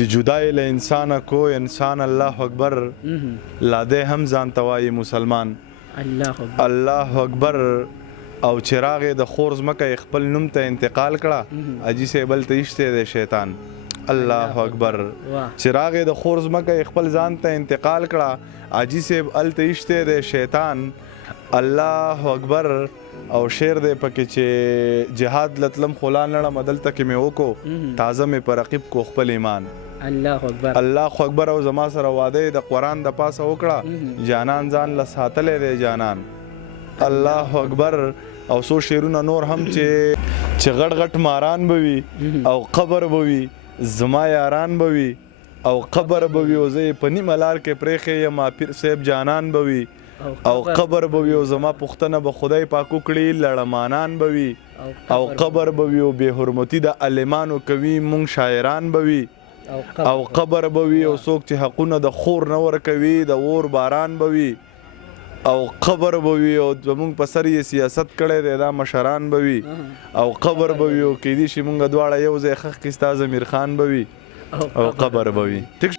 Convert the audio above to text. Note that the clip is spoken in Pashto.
چې جدای له انسانه کو انسان الله اکبر لا دی هم ځان ته وایي مسلمان الله اکبر او چراغ د خور ځمکه خپل نوم ته انتقال کړه اجي سه بل ته اشته د شیطان الله اکبر چراغ د خور ځمکه خپل ځان ته انتقال کړه اجي سه ال ته اشته د شیطان الله اکبر او شعر دی پکې چې جهاد لتلم خلان لړم دلته کې مې وکړو تازه مې پر رقیب کو خپل ایمان الله اکبر او زما سره واده د قرآن د پاسه وکړه جانان ځان له ساتلې دی جانان الله اکبر او سو شعرونه نور هم چې غټ غټ ماران بوي او قبر بوي زما یاران بوي او قبر بوي او زه په نیمه لار کې پرېښی یم پیر صاحب جانان بوي او قبر بوي او زما پوښتنه به خدای پاک وکړي لړمانان بوي او قبر بوي او بې حرمتي د عالمانو کوي مونږ شاعران بوي او قبر بوي او څوک چې حقونه د خور نه ورکوي د اور باران بوي او قبر بوي او زمونږ په سر یې سیاست کړی دی دا مشران بوي او قبر بوي او کیدای شي مونږ دواړه یو ځای ښخ کړي ستا ضمیر خان بوي او قبر بوي